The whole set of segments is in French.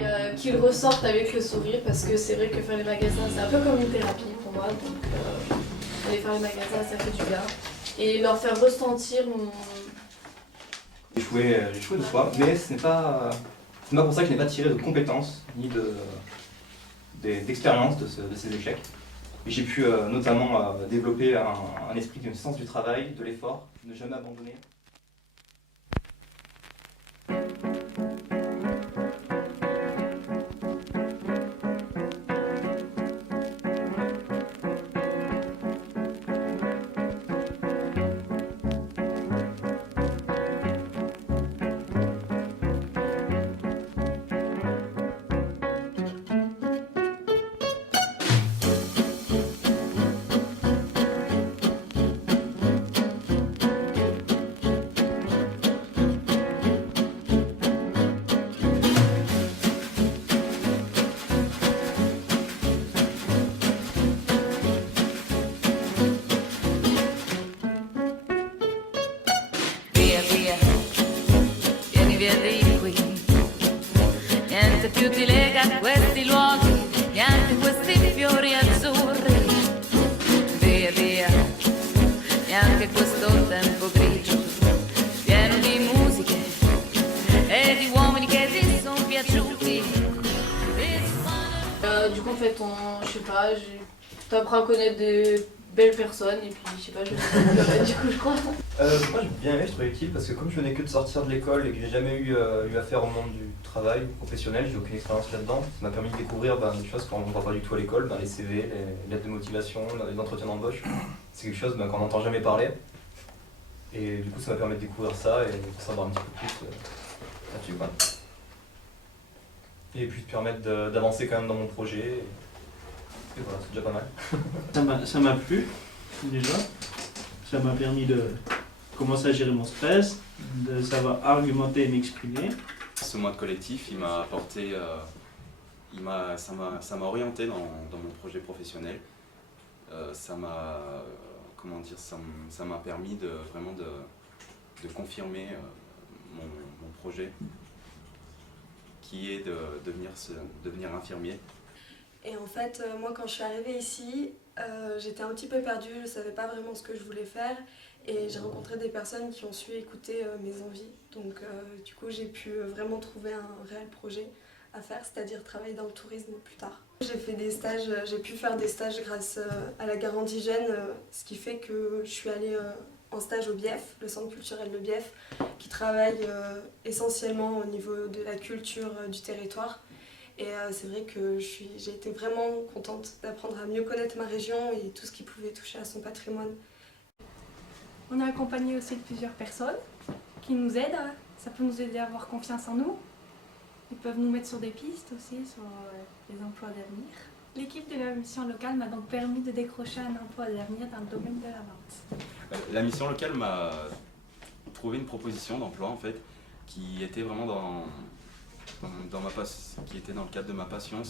Et qu'ils ressortent avec le sourire parce que c'est vrai que faire les magasins c'est un peu comme une thérapie pour moi. Donc aller faire les magasins ça fait du bien. Et leur faire ressentir mon... J'ai échoué 2 fois, mais ce n'est pas pour ça que je n'ai pas tiré de compétences ni d'expérience de ces échecs. Et j'ai pu notamment développer un esprit d'un sens du travail, de l'effort, ne jamais abandonner. via di qui. Niente più ti lega a questi luoghi, neanche questi fiori azzurri. Via, via, neanche questo tempo grigio, pieno di musiche e di uomini che ti sono piaciuti. Du coup, en fait, je sais pas, t'apprends à connaître des belles personnes et puis je sais pas, je vais du coup, je crois. Moi j'ai bien aimé, je trouvais utile parce que comme je venais que de sortir de l'école et que j'ai jamais eu affaire au monde du travail professionnel, j'ai aucune expérience là-dedans, ça m'a permis de découvrir des choses qu'on ne voit pas du tout à l'école, les CV, les lettres de motivation, les entretiens d'embauche. C'est quelque chose qu'on n'entend jamais parler. Et du coup ça m'a permis de découvrir ça et de savoir un petit peu plus là-dessus. Quoi. Et puis de permettre d'avancer quand même dans mon projet. Et voilà, c'est déjà pas mal. Ça m'a plu déjà. Ça m'a permis de commencer à gérer mon stress, de savoir argumenter et m'exprimer. Ce mois de collectif, il m'a apporté, ça m'a orienté dans mon projet professionnel. Ça m'a, ça m'a permis vraiment de confirmer mon projet, qui est de devenir infirmier. Et en fait, moi quand je suis arrivée ici, j'étais un petit peu perdue, je ne savais pas vraiment ce que je voulais faire et j'ai rencontré des personnes qui ont su écouter mes envies. Donc du coup j'ai pu vraiment trouver un réel projet à faire, c'est-à-dire travailler dans le tourisme plus tard. J'ai fait des stages, j'ai pu faire des stages grâce à la Garantie Jeunes, ce qui fait que je suis allée en stage au BIEF, le centre culturel de BIEF, qui travaille essentiellement au niveau de la culture du territoire. Et c'est vrai que j'ai été vraiment contente d'apprendre à mieux connaître ma région et tout ce qui pouvait toucher à son patrimoine. On est accompagné aussi de plusieurs personnes qui nous aident. Ça peut nous aider à avoir confiance en nous. Ils peuvent nous mettre sur des pistes aussi, sur les emplois d'avenir. L'équipe de la mission locale m'a donc permis de décrocher un emploi d'avenir dans le domaine de la vente. La mission locale m'a trouvé une proposition d'emploi en fait, qui était vraiment qui était dans le cadre de ma passion,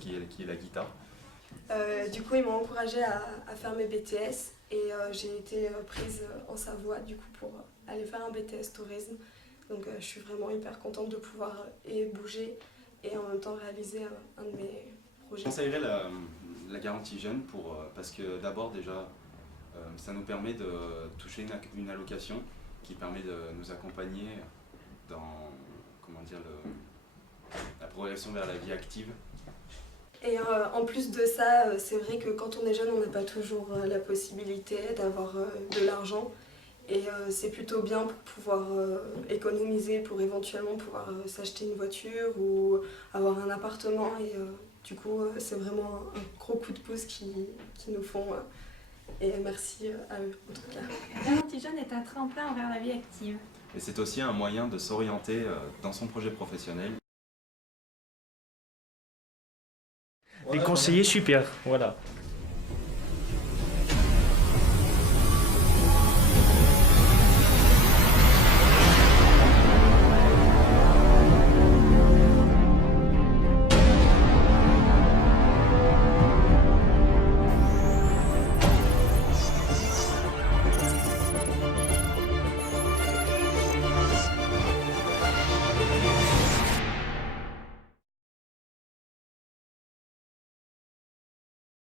qui est la guitare. Du coup, ils m'ont encouragée à faire mes BTS et j'ai été prise en Savoie du coup, pour aller faire un BTS tourisme. Donc je suis vraiment hyper contente de pouvoir bouger et en même temps réaliser un de mes projets. Je conseillerais la garantie jeune parce que d'abord déjà, ça nous permet de toucher une allocation qui permet de nous accompagner dans la progression vers la vie active. Et en plus de ça, c'est vrai que quand on est jeune, on n'a pas toujours la possibilité d'avoir de l'argent. Et c'est plutôt bien pour pouvoir économiser, pour éventuellement pouvoir s'acheter une voiture ou avoir un appartement. Et du coup, c'est vraiment un gros coup de pouce qu'ils nous font. Et merci à eux en tout cas. La Garantie Jeune est un tremplin vers la vie active. Et c'est aussi un moyen de s'orienter dans son projet professionnel. Des conseillers super, voilà.